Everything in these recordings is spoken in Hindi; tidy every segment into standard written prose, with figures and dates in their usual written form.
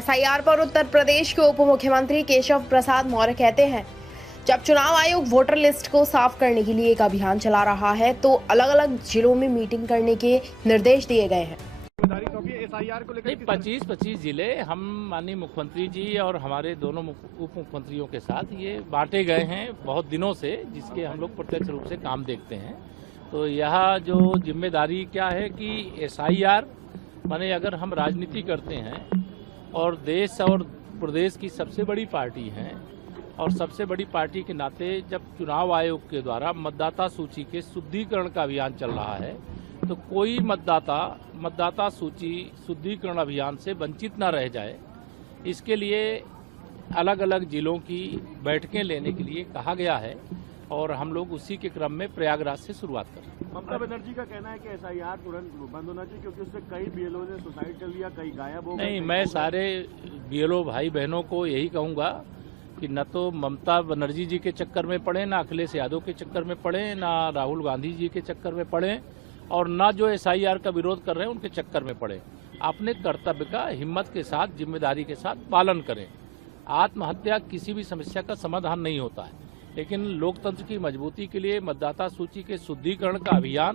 एसआईआर पर उत्तर प्रदेश के उप मुख्यमंत्री केशव प्रसाद मौर्य कहते हैं, जब चुनाव आयोग वोटर लिस्ट को साफ करने के लिए एक अभियान चला रहा है तो अलग अलग जिलों में मीटिंग करने के निर्देश दिए गए हैं। 25 जिले हम माननीय मुख्यमंत्री जी और हमारे दोनों उप मुख्यमंत्रियों के साथ ये बांटे गए हैं बहुत दिनों से, जिसके हम लोग प्रत्यक्ष रूप से काम देखते हैं। तो यह जो जिम्मेदारी क्या है कि एसआईआर माने अगर हम राजनीति करते हैं और देश और प्रदेश की सबसे बड़ी पार्टी हैं और सबसे बड़ी पार्टी के नाते जब चुनाव आयोग के द्वारा मतदाता सूची के शुद्धिकरण का अभियान चल रहा है तो कोई मतदाता सूची शुद्धिकरण अभियान से वंचित न रह जाए, इसके लिए अलग अलग जिलों की बैठकें लेने के लिए कहा गया है और हम लोग उसी के क्रम में प्रयागराज से शुरुआत कर रहे हैं। ममता बनर्जी का कहना है कि एसआईआर तुरंत बंद होना चाहिए क्योंकि उससे कई बीएलओ ने सुसाइड कर लिया, कई गायब हो गए। नहीं, मैं सारे बीएलओ भाई बहनों को यही कहूँगा कि न तो ममता बनर्जी जी के चक्कर में पड़े, न अखिलेश यादव के चक्कर में पड़े, न राहुल गांधी जी के चक्कर में पड़े और न जो एसआईआर का विरोध कर रहे हैं उनके चक्कर में पड़े। अपने कर्तव्य का हिम्मत के साथ, जिम्मेदारी के साथ पालन करें। आत्महत्या किसी भी समस्या का समाधान नहीं होता है, लेकिन लोकतंत्र की मजबूती के लिए मतदाता सूची के शुद्धिकरण का अभियान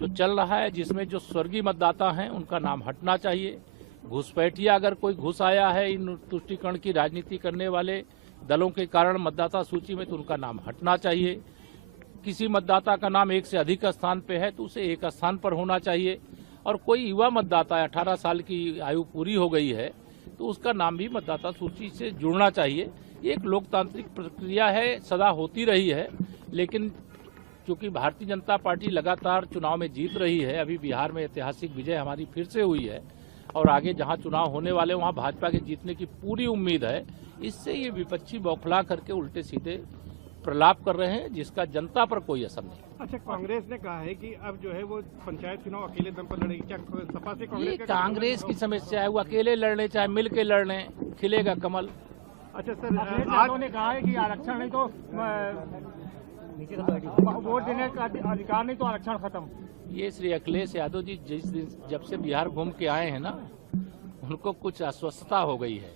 जो चल रहा है, जिसमें जो स्वर्गीय मतदाता हैं उनका नाम हटना चाहिए। घुसपैठिया अगर कोई घुस आया है इन तुष्टीकरण की राजनीति करने वाले दलों के कारण मतदाता सूची में, तो उनका नाम हटना चाहिए। किसी मतदाता का नाम एक से अधिक स्थान पे है तो उसे एक स्थान पर होना चाहिए। और कोई युवा मतदाता 18 साल की आयु पूरी हो गई है तो उसका नाम भी मतदाता सूची से जुड़ना चाहिए। ये एक लोकतांत्रिक प्रक्रिया है, सदा होती रही है, लेकिन क्योंकि भारतीय जनता पार्टी लगातार चुनाव में जीत रही है, अभी बिहार में ऐतिहासिक विजय हमारी फिर से हुई है और आगे जहां चुनाव होने वाले वहां भाजपा के जीतने की पूरी उम्मीद है। इससे ये विपक्षी बौखला करके उल्टे सीधे प्रलाप कर रहे हैं जिसका जनता पर कोई असर नहीं। अच्छा, कांग्रेस ने कहा है कि अब जो है वो पंचायत चुनाव अकेले दम पर लड़ेगी, क्या सपा से कांग्रेस? ये कांग्रेस की समस्या है, वो अकेले लड़ने चाहे मिल के लड़ने, खिलेगा कमल। अच्छा सर, आज ने कहा है कि आरक्षण नहीं तो वोट देने का अधिकार नहीं तो आरक्षण खत्म। ये श्री अखिलेश यादव जी जिस दिन जब से बिहार घूम के आए हैं ना, उनको कुछ अस्वस्थता हो गई है,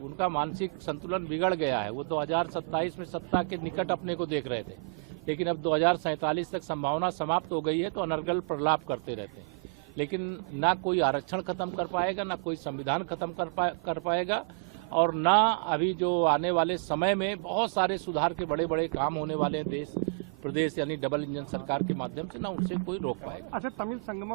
उनका मानसिक संतुलन बिगड़ गया है। वो 2027 में सत्ता के निकट अपने को देख रहे थे, लेकिन अब 2047 तक संभावना समाप्त हो गई है तो अनर्गल प्रलाप करते रहते हैं, लेकिन ना कोई आरक्षण खत्म कर पाएगा, ना कोई संविधान खत्म कर पाएगा और ना अभी जो आने वाले समय में बहुत सारे सुधार के बड़े बड़े काम होने वाले हैं देश प्रदेश यानी डबल इंजन सरकार के माध्यम से, ना उनसे कोई रोक पाएगा। अच्छा, तमिल संगमम